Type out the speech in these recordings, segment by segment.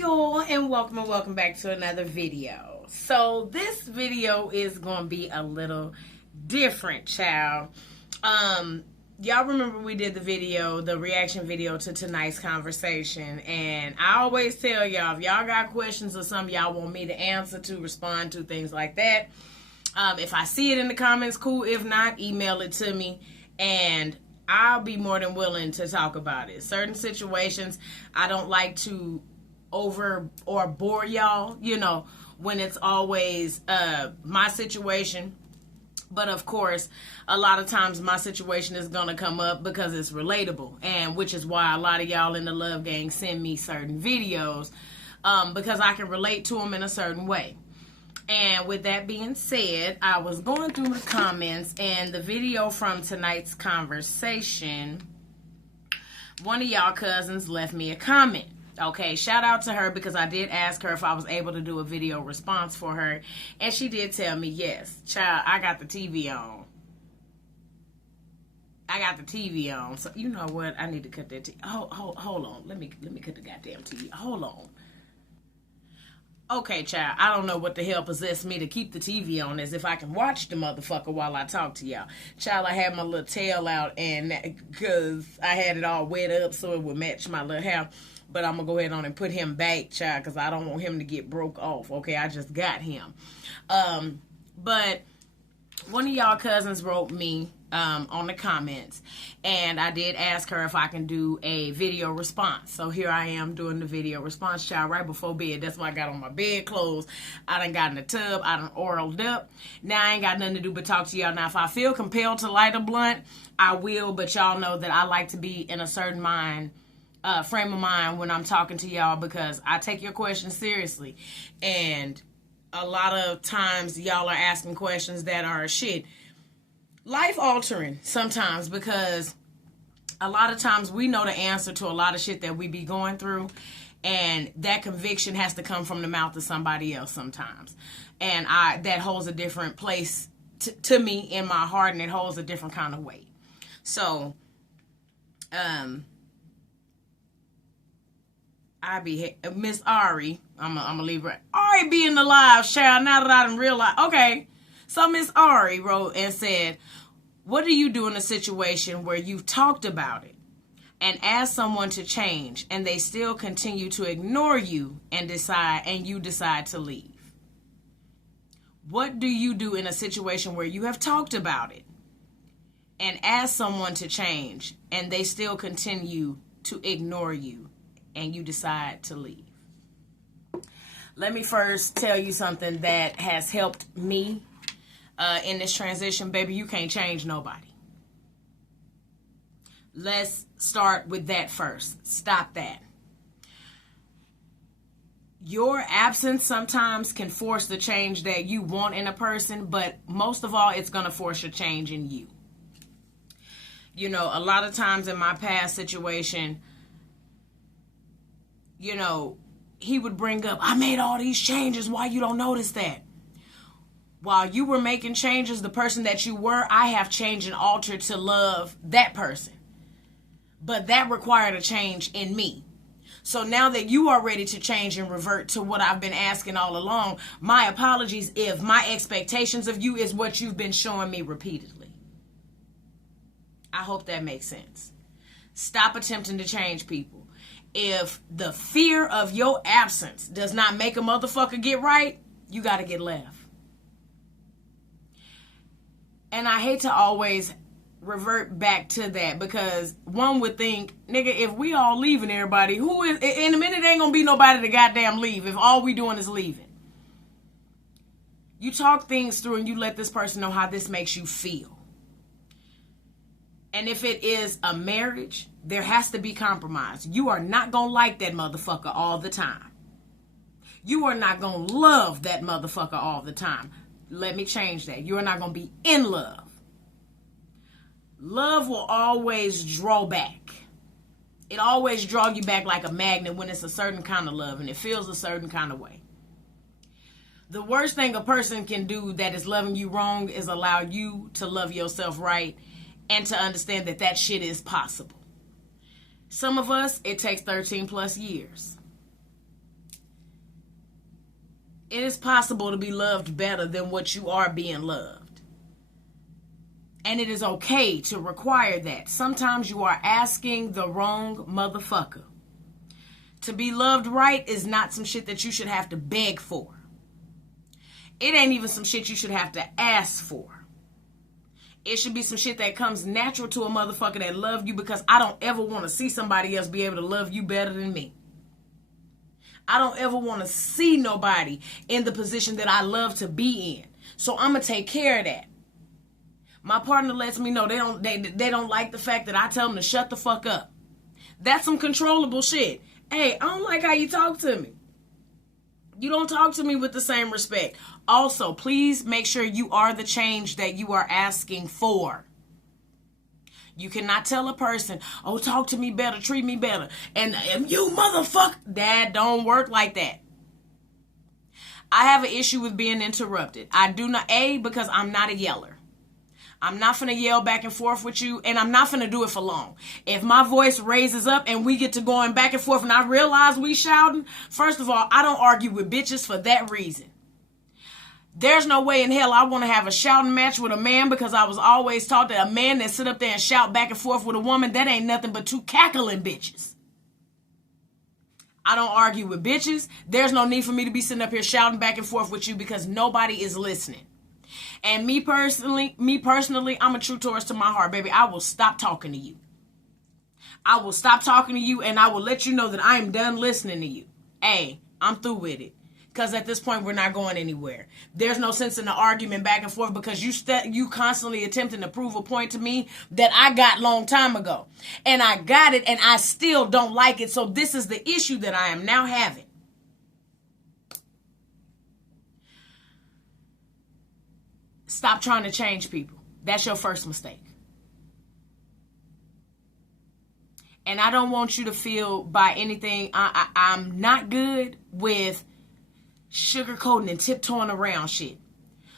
y'all, and welcome back to another video. So this video is gonna be a little different, child. Y'all remember we did the reaction video to tonight's conversation, and I always tell y'all, if y'all got questions or something y'all want me to answer to, respond to, things like that, if I see it in the comments, cool. If not, email it to me and I'll be more than willing to talk about it. Certain situations, I don't like to over or bore y'all, you know, when it's always my situation. But of course, a lot of times my situation is going to come up because it's relatable, and which is why a lot of y'all in the Love Gang send me certain videos, because I can relate to them in a certain way. And with that being said, I was going through the comments, and the video from tonight's conversation, one of y'all cousins left me a comment. Okay, shout out to her, because I did ask her if I was able to do a video response for her, and she did tell me yes. Child, I got the TV on. So you know what? I need to cut that TV. Hold on. Let me cut the goddamn TV. Hold on. Okay, child, I don't know what the hell possessed me to keep the TV on, as if I can watch the motherfucker while I talk to y'all. Child, I had my little tail out, and because I had it all wet up so it would match my little hair. But I'm going to go ahead on and put him back, child, because I don't want him to get broke off. Okay, I just got him. But one of y'all cousins wrote me on the comments, and I did ask her if I can do a video response. So here I am doing the video response, child, right before bed. That's why I got on my bed clothes. I done got in the tub. I done oraled up. Now I ain't got nothing to do but talk to y'all. Now if I feel compelled to light a blunt, I will, but y'all know that I like to be in a certain frame of mind when I'm talking to y'all, because I take your questions seriously, and a lot of times y'all are asking questions that are life altering sometimes, because a lot of times we know the answer to a lot of shit that we be going through, and that conviction has to come from the mouth of somebody else sometimes, and that holds a different place to me in my heart, and it holds a different kind of weight. So Miss Ari, I'm gonna leave her. Ari being the live, child, now that I done realized. Okay, so Miss Ari wrote and said, what do you do in a situation where you've talked about it and asked someone to change, and they still continue to ignore you and you decide to leave? What do you do in a situation where you have talked about it and asked someone to change, and they still continue to ignore you and you decide to leave? Let me first tell you something that has helped me in this transition. Baby, you can't change nobody. Let's start with that first. Stop that. Your absence sometimes can force the change that you want in a person, but most of all, it's going to force a change in you. You know, a lot of times in my past situation, you know, he would bring up, I made all these changes. Why you don't notice that? While you were making changes, the person that you were, I have changed and altered to love that person. But that required a change in me. So now that you are ready to change and revert to what I've been asking all along, my apologies if my expectations of you is what you've been showing me repeatedly. I hope that makes sense. Stop attempting to change people. If the fear of your absence does not make a motherfucker get right, you got to get left. And I hate to always revert back to that, because one would think, nigga, if we all leaving everybody, who is, in a minute ain't gonna be nobody to goddamn leave if all we doing is leaving. You talk things through and you let this person know how this makes you feel. And if it is a marriage, there has to be compromise. You are not going to like that motherfucker all the time. You are not going to love that motherfucker all the time. Let me change that. You are not going to be in love. Love will always draw back. It always draws you back like a magnet when it's a certain kind of love and it feels a certain kind of way. The worst thing a person can do that is loving you wrong is allow you to love yourself right and to understand that that shit is possible. Some of us, it takes 13 plus years. It is possible to be loved better than what you are being loved. And it is okay to require that. Sometimes you are asking the wrong motherfucker. To be loved right is not some shit that you should have to beg for. It ain't even some shit you should have to ask for. It should be some shit that comes natural to a motherfucker that love you, because I don't ever want to see somebody else be able to love you better than me. I don't ever want to see nobody in the position that I love to be in. So I'm going to take care of that. My partner lets me know they don't like the fact that I tell them to shut the fuck up. That's some controllable shit. Hey, I don't like how you talk to me. You don't talk to me with the same respect. Also, please make sure you are the change that you are asking for. You cannot tell a person, oh, talk to me better, treat me better. And you motherfucker, that don't work like that. I have an issue with being interrupted. I do not, because I'm not a yeller. I'm not finna yell back and forth with you, and I'm not finna do it for long. If my voice raises up and we get to going back and forth and I realize we shouting, first of all, I don't argue with bitches for that reason. There's no way in hell I want to have a shouting match with a man, because I was always taught that a man that sit up there and shout back and forth with a woman, that ain't nothing but two cackling bitches. I don't argue with bitches. There's no need for me to be sitting up here shouting back and forth with you, because nobody is listening. And me personally, I'm a true Taurus to my heart, baby. I will stop talking to you. I will stop talking to you, and I will let you know that I am done listening to you. Hey, I'm through with it. Because at this point, we're not going anywhere. There's no sense in the argument back and forth, because you constantly attempting to prove a point to me that I got long time ago. And I got it, and I still don't like it. So this is the issue that I am now having. Stop trying to change people. That's your first mistake. And I don't want you to feel by anything. I'm not good with sugarcoating and tiptoeing around shit.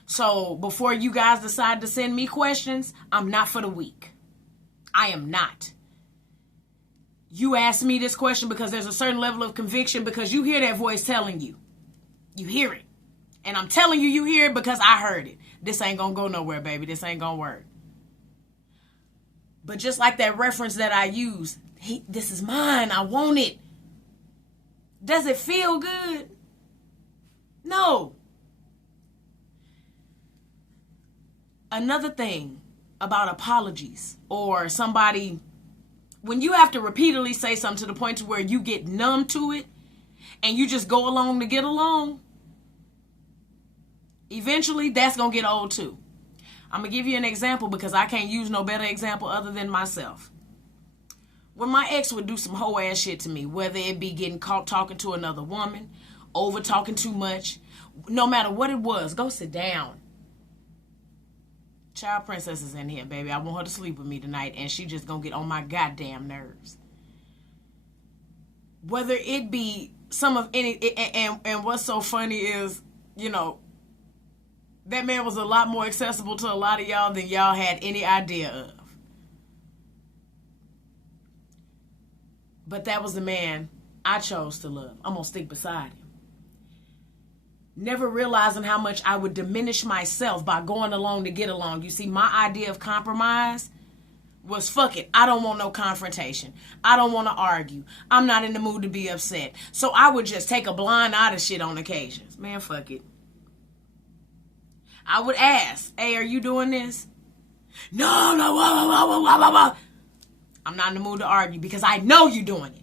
So before you guys decide to send me questions, I'm not for the weak. I am not. You asked me this question because there's a certain level of conviction, because you hear that voice telling you. You hear it. And I'm telling you, you hear it because I heard it. This ain't gonna go nowhere, baby. This ain't gonna work. But just like that reference that I use, this is mine. I want it. Does it feel good? No. Another thing about apologies, or somebody, when you have to repeatedly say something to the point to where you get numb to it and you just go along to get along, eventually that's going to get old too. I'm going to give you an example, because I can't use no better example other than myself. When my ex would do some hoe ass shit to me, whether it be getting caught talking to another woman, over talking too much, no matter what it was, go sit down. Child Princess is in here, baby. I want her to sleep with me tonight, and she just gonna get on my goddamn nerves. Whether it be some of any, and what's so funny is, you know, that man was a lot more accessible to a lot of y'all than y'all had any idea of. But that was the man I chose to love. I'm gonna stick beside him. Never realizing how much I would diminish myself by going along to get along. You see, my idea of compromise was, fuck it, I don't want no confrontation. I don't want to argue. I'm not in the mood to be upset. So I would just take a blind eye to shit on occasions. Man, fuck it. I would ask, hey, are you doing this? No. I'm not in the mood to argue, because I know you're doing it.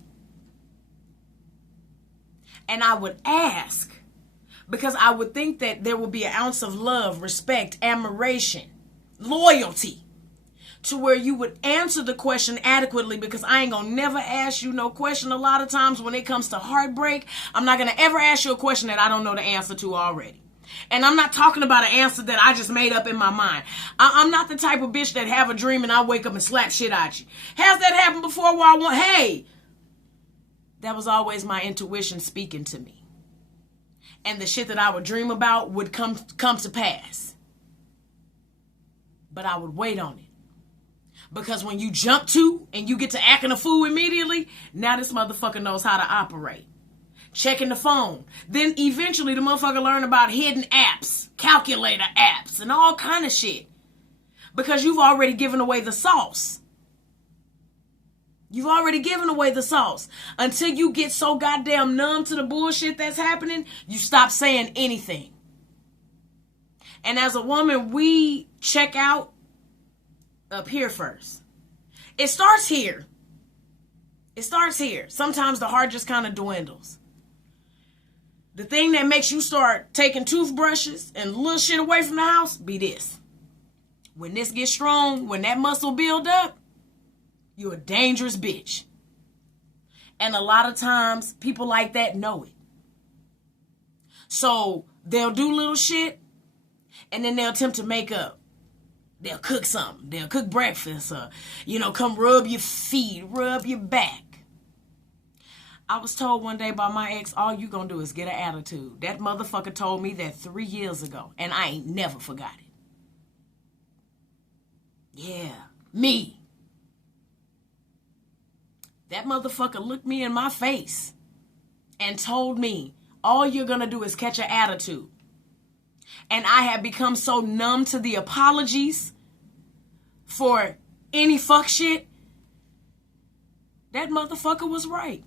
And I would ask, because I would think that there would be an ounce of love, respect, admiration, loyalty, to where you would answer the question adequately, because I ain't gonna never ask you no question. A lot of times when it comes to heartbreak, I'm not gonna ever ask you a question that I don't know the answer to already. And I'm not talking about an answer that I just made up in my mind. I'm not the type of bitch that have a dream and I wake up and slap shit at you. Has that happened before where I want, hey, that was always my intuition speaking to me. And the shit that I would dream about would come to pass. But I would wait on it. Because when you jump to and you get to acting a fool immediately, now this motherfucker knows how to operate. checking the phone. Then eventually the motherfucker learned about hidden apps, calculator apps, and all kind of shit. Because you've already given away the sauce. You've already given away the sauce. Until you get so goddamn numb to the bullshit that's happening, you stop saying anything. And as a woman, we check out up here first. It starts here. It starts here. Sometimes the heart just kind of dwindles. The thing that makes you start taking toothbrushes and little shit away from the house be this. When this gets strong, when that muscle build up, you're a dangerous bitch. And a lot of times, people like that know it. So they'll do little shit, and then they'll attempt to make up. They'll cook something. They'll cook breakfast, or, come rub your feet, rub your back. I was told one day by my ex, all you gonna do is get an attitude. That motherfucker told me that 3 years ago, and I ain't never forgot it. Yeah, me. That motherfucker looked me in my face and told me, all you're going to do is catch an attitude. And I had become so numb to the apologies for any fuck shit. That motherfucker was right.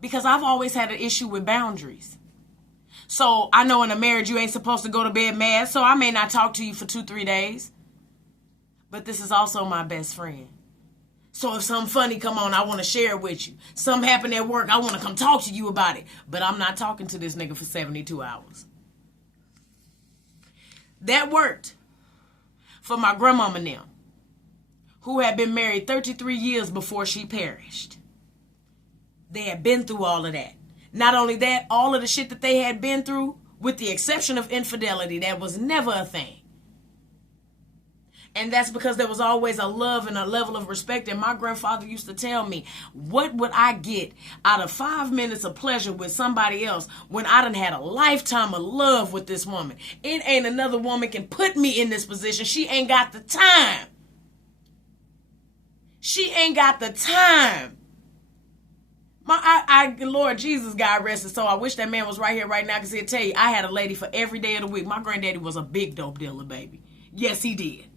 Because I've always had an issue with boundaries. So I know in a marriage you ain't supposed to go to bed mad, so I may not talk to you for 2-3 days. But this is also my best friend. So if something funny come on, I want to share it with you. Something happened at work, I want to come talk to you about it. But I'm not talking to this nigga for 72 hours. That worked for my grandmama now, who had been married 33 years before she perished. They had been through all of that. Not only that, all of the shit that they had been through, with the exception of infidelity, that was never a thing. And that's because there was always a love and a level of respect. And my grandfather used to tell me, what would I get out of 5 minutes of pleasure with somebody else when I done had a lifetime of love with this woman? It ain't another woman can put me in this position. She ain't got the time. She ain't got the time. Lord Jesus, God rest his soul. I wish that man was right here right now, because he'll tell you, I had a lady for every day of the week. My granddaddy was a big dope dealer, baby. Yes, he did.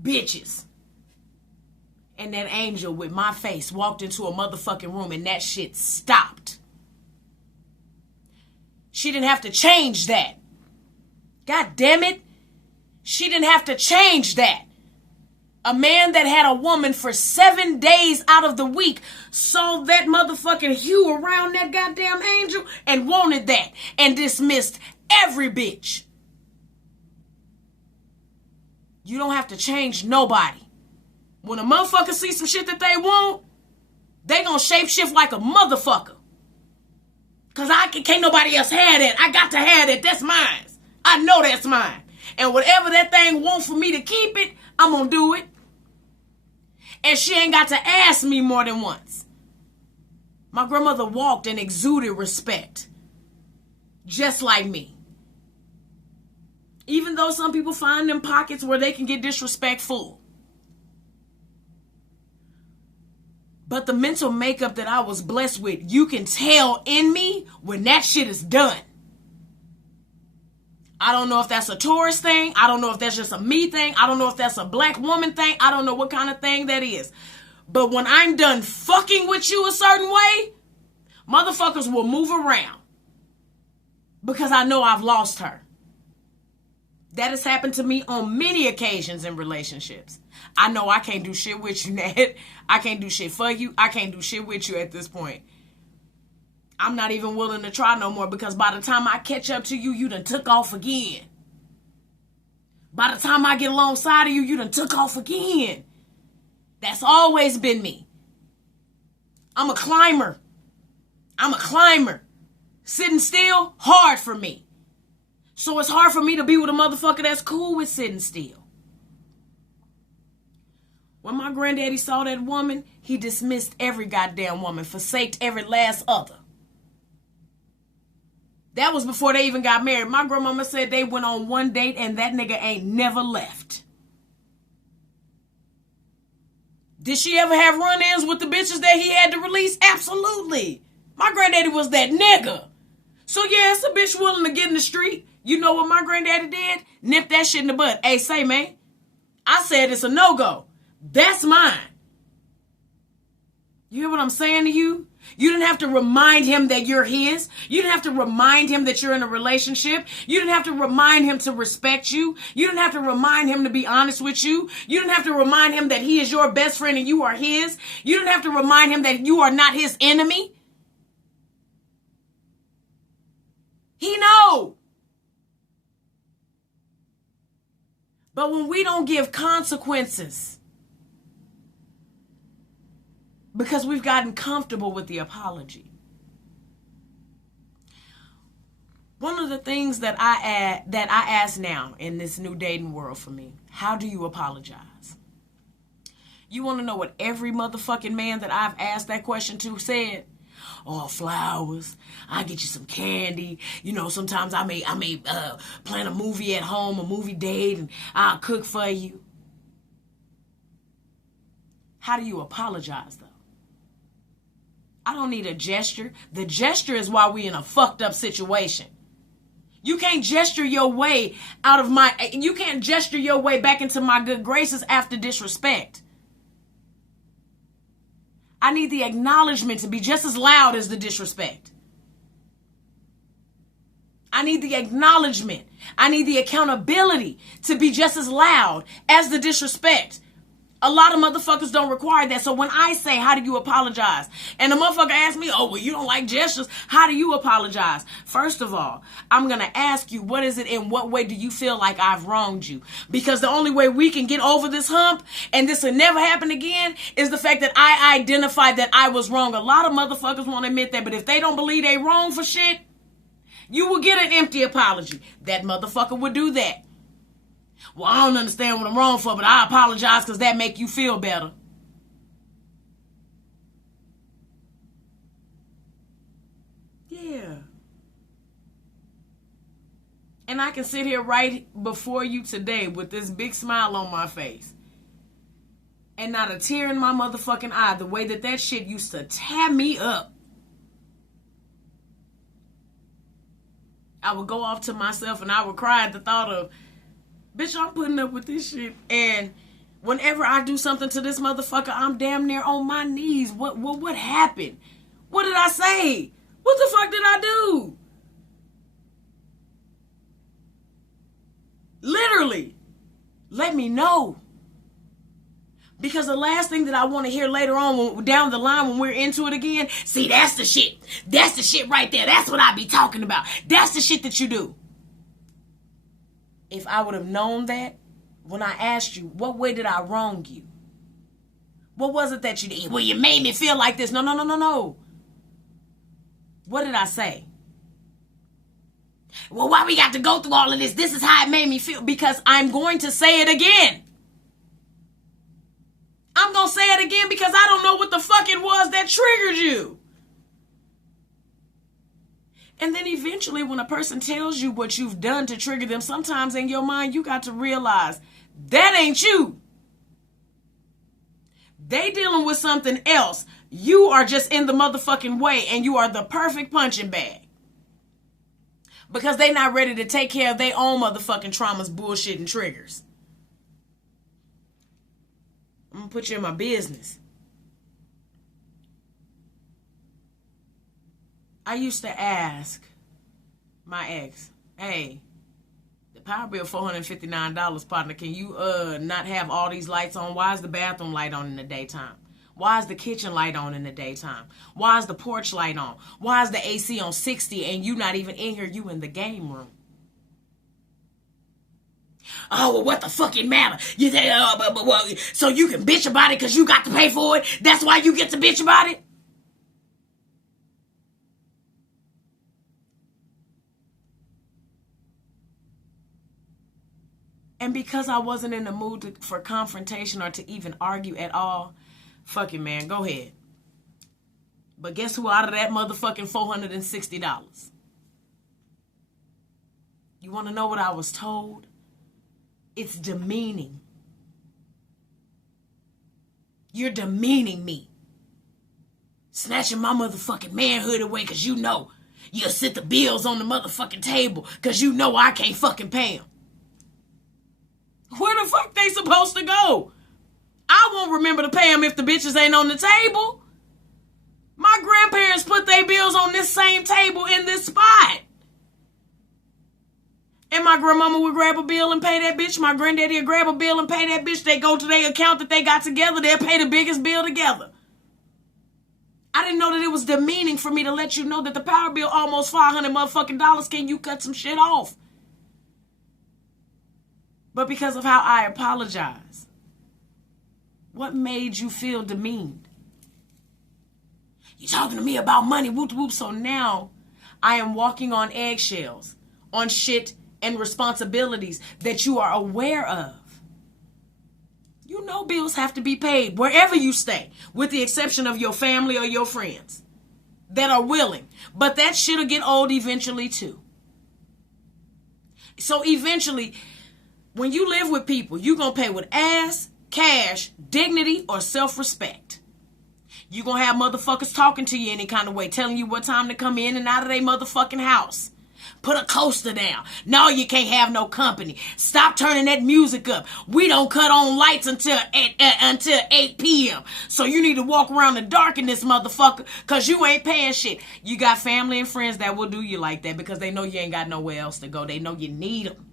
Bitches. And that angel with my face walked into a motherfucking room and that shit stopped. She didn't have to change that. God damn it. She didn't have to change that. A man that had a woman for 7 days out of the week saw that motherfucking hue around that goddamn angel and wanted that and dismissed every bitch. You don't have to change nobody. When a motherfucker sees some shit that they want, they gonna shapeshift like a motherfucker. Because can't nobody else have that. I got to have that. That's mine. I know that's mine. And whatever that thing wants for me to keep it, I'm gonna do it. And she ain't got to ask me more than once. My grandmother walked and exuded respect. Just like me. Even though some people find them pockets where they can get disrespectful. But the mental makeup that I was blessed with, you can tell in me when that shit is done. I don't know if that's a Taurus thing. I don't know if that's just a me thing. I don't know if that's a black woman thing. I don't know what kind of thing that is. But when I'm done fucking with you a certain way, motherfuckers will move around. Because I know I've lost her. That has happened to me on many occasions in relationships. I know I can't do shit with you, Nat. I can't do shit for you. I can't do shit with you at this point. I'm not even willing to try no more, because by the time I catch up to you, you done took off again. By the time I get alongside of you, you done took off again. That's always been me. I'm a climber. Sitting still, hard for me. So it's hard for me to be with a motherfucker that's cool with sitting still. When my granddaddy saw that woman, he dismissed every goddamn woman, forsaked every last other. That was before they even got married. My grandmama said they went on one date and that nigga ain't never left. Did she ever have run-ins with the bitches that he had to release? Absolutely. My granddaddy was that nigga. So yeah, it's a bitch willing to get in the street. You know what my granddaddy did? Nip that shit in the bud. Hey, say, man, I said it's a no-go. That's mine. You hear what I'm saying to you? You didn't have to remind him that you're his. You didn't have to remind him that you're in a relationship. You didn't have to remind him to respect you. You didn't have to remind him to be honest with you. You didn't have to remind him that he is your best friend and you are his. You didn't have to remind him that you are not his enemy. He know. But when we don't give consequences, because we've gotten comfortable with the apology. One of the things that I ask now in this new dating world for me, how do you apologize? You want to know what every motherfucking man that I've asked that question to said? Oh, flowers. I get you some candy. You know, sometimes I may plan a movie at home, a movie date, and I'll cook for you. How do you apologize, though? I don't need a gesture. The gesture is why we in a fucked up situation. You can't gesture your way you can't gesture your way back into my good graces after disrespect. I need the acknowledgement to be just as loud as the disrespect. I need the acknowledgement. I need the accountability to be just as loud as the disrespect. A lot of motherfuckers don't require that. So when I say, how do you apologize? And the motherfucker asks me, oh, well, you don't like gestures. How do you apologize? First of all, I'm going to ask you, what is it? In what way do you feel like I've wronged you? Because the only way we can get over this hump, and this will never happen again, is the fact that I identified that I was wrong. A lot of motherfuckers won't admit that, but if they don't believe they wrong for shit, you will get an empty apology. That motherfucker would do that. Well, I don't understand what I'm wrong for, but I apologize because that make you feel better. Yeah. And I can sit here right before you today with this big smile on my face and not a tear in my motherfucking eye, the way that shit used to tear me up. I would go off to myself and I would cry at the thought of, bitch, I'm putting up with this shit. And whenever I do something to this motherfucker, I'm damn near on my knees. What happened? What did I say? What the fuck did I do? Literally, let me know. Because the last thing that I want to hear later on down the line when we're into it again, see, that's the shit. That's the shit right there. That's what I be talking about. That's the shit that you do. If I would have known that when I asked you, what way did I wrong you? What was it that you did? Well, you made me feel like this. No. What did I say? Well, why we got to go through all of this? This is how it made me feel. Because I'm going to say it again. I'm going to say it again because I don't know what the fuck it was that triggered you. And then eventually when a person tells you what you've done to trigger them, sometimes in your mind you got to realize that ain't you. They dealing with something else. You are just in the motherfucking way and you are the perfect punching bag. Because they not ready to take care of their own motherfucking traumas, bullshit, and triggers. I'm going to put you in my business. I used to ask my ex, hey, the power bill $459, partner. Can you not have all these lights on? Why is the bathroom light on in the daytime? Why is the kitchen light on in the daytime? Why is the porch light on? Why is the AC on 60 and you not even in here? You in the game room. Oh, well, what the fuck it matter? You say, so you can bitch about it because you got to pay for it? That's why you get to bitch about it? And because I wasn't in the mood for confrontation or to even argue at all, fuck it, man, go ahead. But guess who out of that motherfucking $460? You want to know what I was told? It's demeaning. You're demeaning me. Snatching my motherfucking manhood away because you know you'll sit the bills on the motherfucking table because you know I can't fucking pay them. Where the fuck they supposed to go? I won't remember to pay them if the bitches ain't on the table. My grandparents put their bills on this same table in this spot. And my grandmama would grab a bill and pay that bitch. My granddaddy would grab a bill and pay that bitch. They go to their account that they got together. They'll pay the biggest bill together. I didn't know that it was demeaning for me to let you know that the power bill almost $500 motherfucking dollars. Can you cut some shit off? But because of how I apologize, what made you feel demeaned? You talking to me about money, whoop whoop. So now I am walking on eggshells on shit and responsibilities that you are aware of. You know bills have to be paid wherever you stay, with the exception of your family or your friends that are willing. But that shit'll get old eventually too. So eventually, when you live with people, you're going to pay with ass, cash, dignity, or self-respect. You're going to have motherfuckers talking to you any kind of way, telling you what time to come in and out of their motherfucking house. Put a coaster down. No, you can't have no company. Stop turning that music up. We don't cut on lights until 8 p.m. So you need to walk around the dark in this motherfucker because you ain't paying shit. You got family and friends that will do you like that because they know you ain't got nowhere else to go. They know you need them.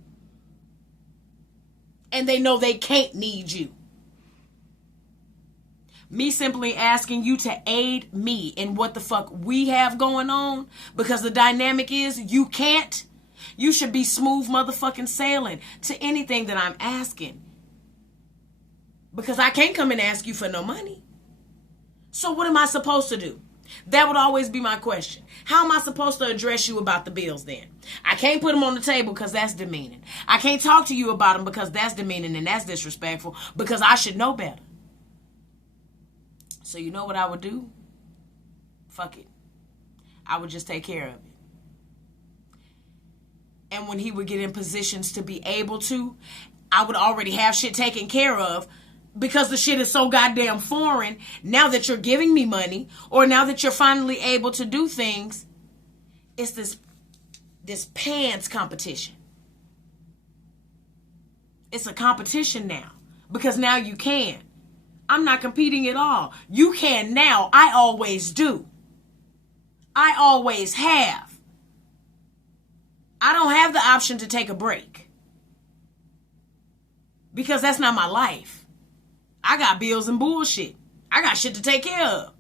And they know they can't need you. Me simply asking you to aid me in what the fuck we have going on, because the dynamic is you can't. You should be smooth motherfucking sailing to anything that I'm asking. Because I can't come and ask you for no money. So what am I supposed to do? That would always be my question. How am I supposed to address you about the bills then? I can't put them on the table because that's demeaning. I can't talk to you about them because that's demeaning and that's disrespectful, because I should know better. So you know what I would do? Fuck it. I would just take care of it. And when he would get in positions to be able to, I would already have shit taken care of, because the shit is so goddamn foreign. Now that you're giving me money, or now that you're finally able to do things, it's this pants competition. It's a competition now, because now you can. I'm not competing at all. You can now. I always do. I always have. I don't have the option to take a break, because that's not my life. I got bills and bullshit. I got shit to take care of.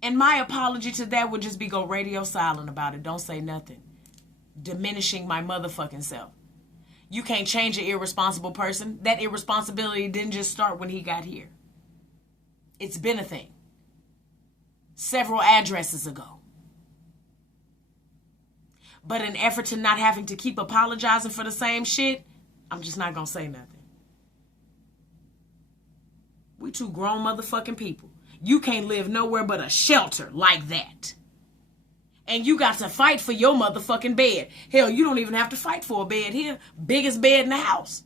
And my apology to that would just be go radio silent about it. Don't say nothing. Diminishing my motherfucking self. You can't change an irresponsible person. That irresponsibility didn't just start when he got here. It's been a thing. Several addresses ago. But in effort to not having to keep apologizing for the same shit, I'm just not going to say nothing. We two grown motherfucking people. You can't live nowhere but a shelter like that. And you got to fight for your motherfucking bed. Hell, you don't even have to fight for a bed here. Biggest bed in the house.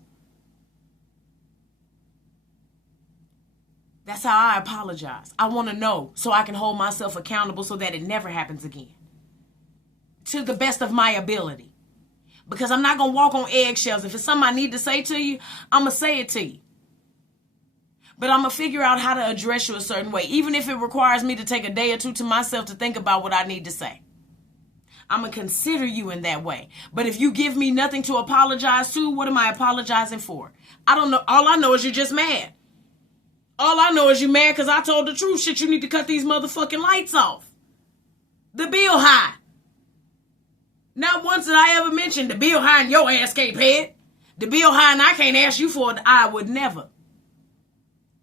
That's how I apologize. I want to know so I can hold myself accountable so that it never happens again. To the best of my ability. Because I'm not going to walk on eggshells. If it's something I need to say to you, I'm going to say it to you. But I'm going to figure out how to address you a certain way. Even if it requires me to take a day or two to myself to think about what I need to say. I'm going to consider you in that way. But if you give me nothing to apologize to, what am I apologizing for? I don't know. All I know is you're just mad. All I know is you're mad because I told the truth. Shit, you need to cut these motherfucking lights off. The bill high. Not once did I ever mention the bill high and your ass can't pay it. The bill high and I can't ask you for it. I would never.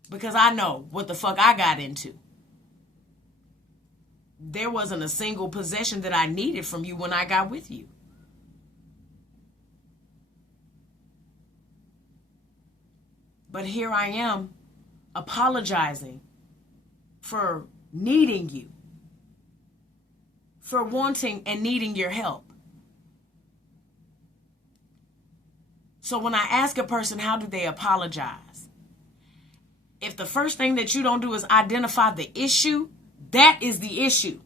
Because I know what the fuck I got into. There wasn't a single possession that I needed from you when I got with you. But here I am apologizing for needing you. For wanting and needing your help. So when I ask a person, how do they apologize? If the first thing that you don't do is identify the issue, that is the issue.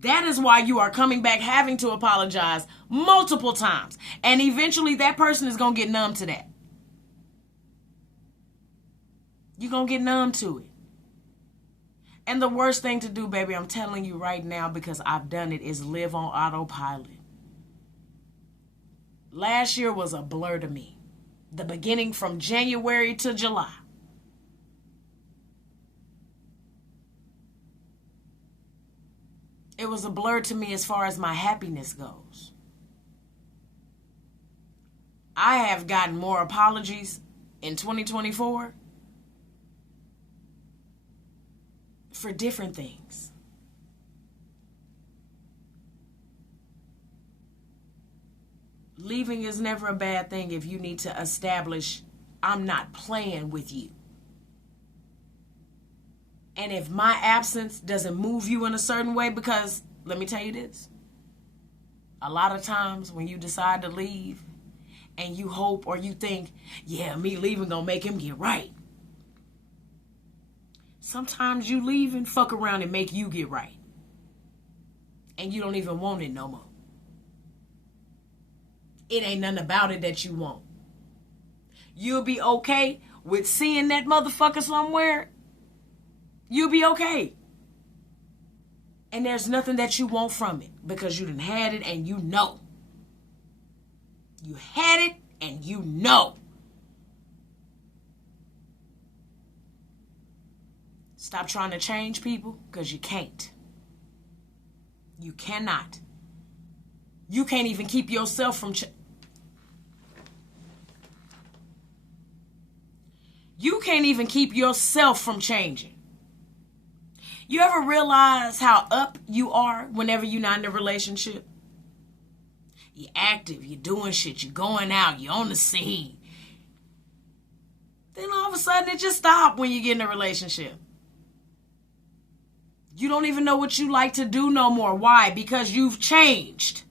That is why you are coming back having to apologize multiple times. And eventually that person is going to get numb to that. You're going to get numb to it. And the worst thing to do, baby, I'm telling you right now because I've done it, is live on autopilot. Last year was a blur to me. The beginning from January to July. It was a blur to me as far as my happiness goes. I have gotten more apologies in 2024 for different things. Leaving is never a bad thing if you need to establish, I'm not playing with you. And if my absence doesn't move you in a certain way, because let me tell you this, a lot of times when you decide to leave and you hope or you think, yeah, me leaving gonna make him get right. Sometimes you leave and fuck around and make you get right. And you don't even want it no more. It ain't nothing about it that you want. You'll be okay with seeing that motherfucker somewhere. You'll be okay. And there's nothing that you want from it because you done had it and you know. You had it and you know. Stop trying to change people because you can't. You cannot. You can't even keep yourself from You can't even keep yourself from changing. You ever realize how up you are whenever you're not in a relationship? You're active, you're doing shit, you're going out, you're on the scene. Then all of a sudden it just stops when you get in a relationship. You don't even know what you like to do no more. Why? Because you've changed.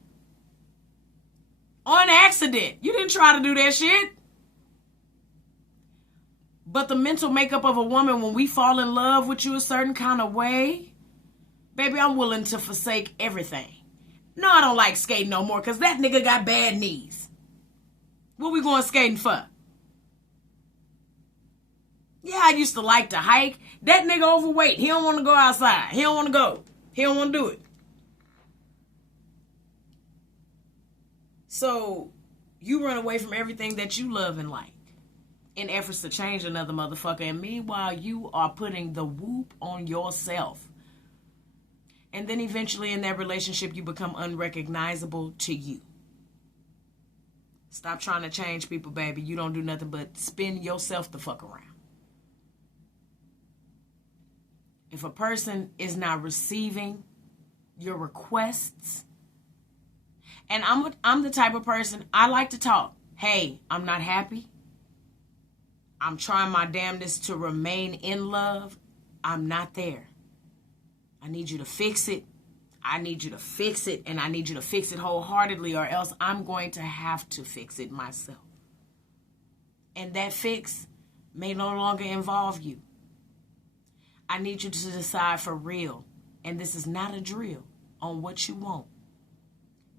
On accident. You didn't try to do that shit. But the mental makeup of a woman, when we fall in love with you a certain kind of way, baby, I'm willing to forsake everything. No, I don't like skating no more because that nigga got bad knees. What we going skating for? Yeah, I used to like to hike. That nigga overweight. He don't want to go outside. He don't want to go. He don't want to do it. So you run away from everything that you love and like in efforts to change another motherfucker. And meanwhile, you are putting the whoop on yourself. And then eventually in that relationship, you become unrecognizable to you. Stop trying to change people, baby. You don't do nothing but spin yourself the fuck around. If a person is not receiving your requests, and I'm the type of person, I like to talk. Hey, I'm not happy. I'm trying my damnedest to remain in love. I'm not there. I need you to fix it. I need you to fix it, and I need you to fix it wholeheartedly, or else I'm going to have to fix it myself. And that fix may no longer involve you. I need you to decide for real, and this is not a drill, on what you want.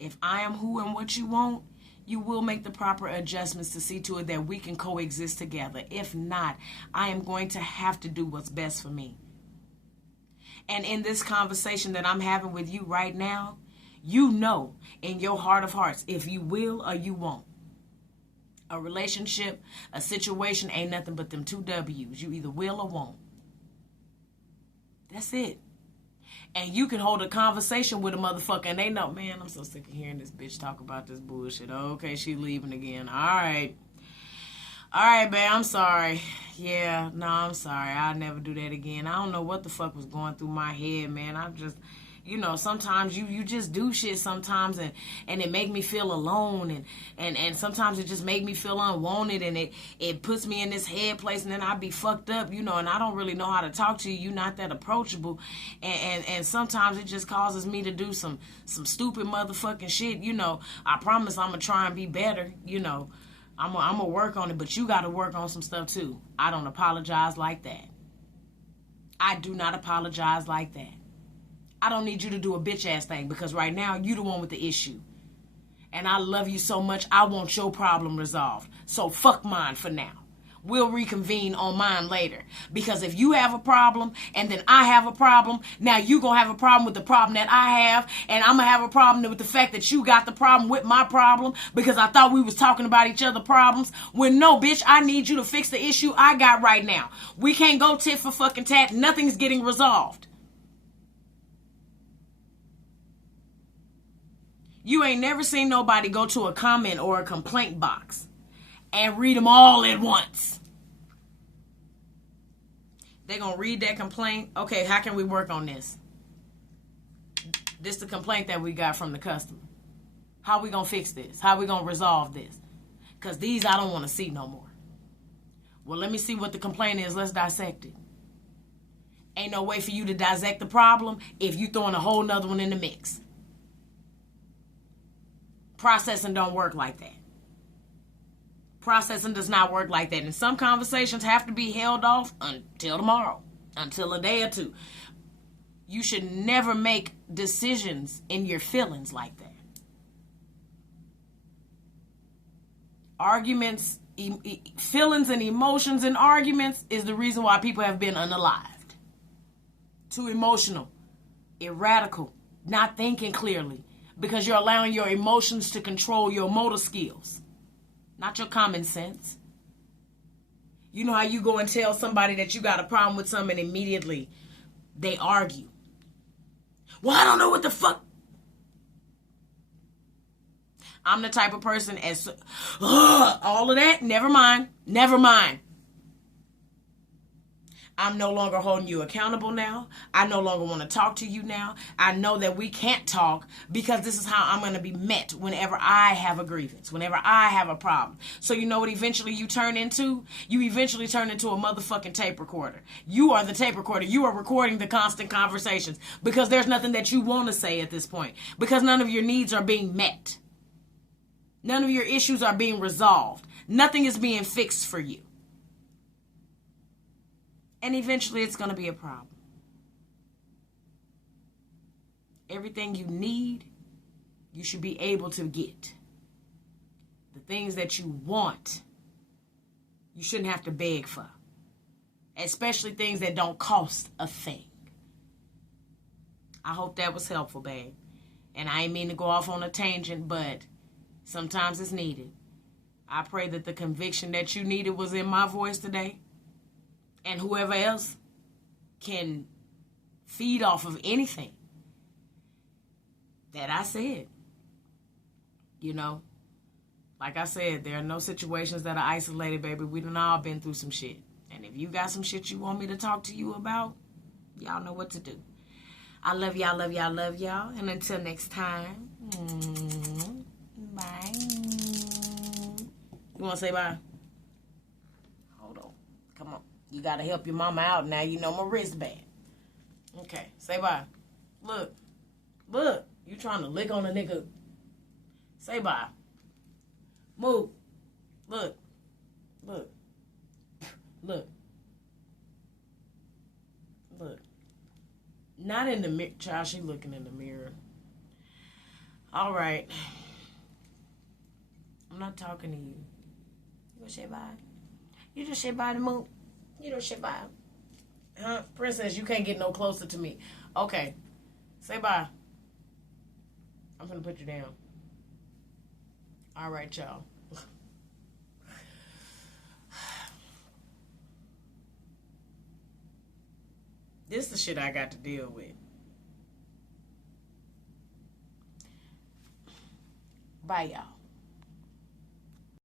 If I am who and what you want, you will make the proper adjustments to see to it that we can coexist together. If not, I am going to have to do what's best for me. And in this conversation that I'm having with you right now, you know in your heart of hearts if you will or you won't. A relationship, a situation ain't nothing but them two W's. You either will or won't. That's it. And you can hold a conversation with a motherfucker and they know, man, I'm so sick of hearing this bitch talk about this bullshit. Okay, she leaving again. All right. All right, babe, I'm sorry. Yeah, no, I'm sorry. I'll never do that again. I don't know what the fuck was going through my head, man. I'm just, you know, sometimes you just do shit sometimes and it make me feel alone and sometimes it just make me feel unwanted and it puts me in this head place and then I be fucked up, you know, and I don't really know how to talk to you. You're not that approachable. And sometimes it just causes me to do some stupid motherfucking shit, you know. I promise I'm going to try and be better, you know. I'm gonna work on it, but you got to work on some stuff too. I don't apologize like that. I do not apologize like that. I don't need you to do a bitch ass thing because right now you the one with the issue. And I love you so much, I want your problem resolved. So fuck mine for now. We'll reconvene on mine later. Because if you have a problem and then I have a problem, now you going to have a problem with the problem that I have. And I'm going to have a problem with the fact that you got the problem with my problem because I thought we was talking about each other's problems. When no, bitch, I need you to fix the issue I got right now. We can't go tit for fucking tat. Nothing's getting resolved. You ain't never seen nobody go to a comment or a complaint box and read them all at once. They're going to read that complaint. Okay, how can we work on this? This is the complaint that we got from the customer. How we going to fix this? How we going to resolve this? Because these I don't want to see no more. Well, let me see what the complaint is. Let's dissect it. Ain't no way for you to dissect the problem if you throwing a whole nother one in the mix. Processing don't work like that. Processing does not work like that. And some conversations have to be held off until tomorrow, until a day or two. You should never make decisions in your feelings like that. Arguments, feelings and emotions in arguments is the reason why people have been unalived. Too emotional, erratical, not thinking clearly. Because you're allowing your emotions to control your motor skills, not your common sense. You know how you go and tell somebody that you got a problem with something and immediately they argue. Well, I don't know what the fuck. I'm the type of person as all of that. Never mind. Never mind. I'm no longer holding you accountable now. I no longer want to talk to you now. I know that we can't talk because this is how I'm going to be met whenever I have a grievance, whenever I have a problem. So you know what eventually you turn into? You eventually turn into a motherfucking tape recorder. You are the tape recorder. You are recording the constant conversations because there's nothing that you want to say at this point because none of your needs are being met. None of your issues are being resolved. Nothing is being fixed for you. And eventually it's going to be a problem. Everything you need, you should be able to get. The things that you want, you shouldn't have to beg for. Especially things that don't cost a thing. I hope that was helpful, babe. And I ain't mean to go off on a tangent, but sometimes it's needed. I pray that the conviction that you needed was in my voice today. And whoever else can feed off of anything that I said. You know, like I said, there are no situations that are isolated, baby. We done all been through some shit. And if you got some shit you want me to talk to you about, y'all know what to do. I love y'all, love y'all, love y'all. And until next time, bye. You want to say bye? Hold on. Come on. You got to help your mama out now. You know my wrist bad. Okay, say bye. Look. Look. You trying to lick on a nigga. Say bye. Move. Look. Look. Look. Look. Not in the mirror. Child, she looking in the mirror. All right. I'm not talking to you. You gonna say bye? You just say bye to Moon. You don't say bye. Huh? Princess, you can't get no closer to me. Okay. Say bye. I'm gonna put you down. All right, y'all. This is the shit I got to deal with. Bye, y'all.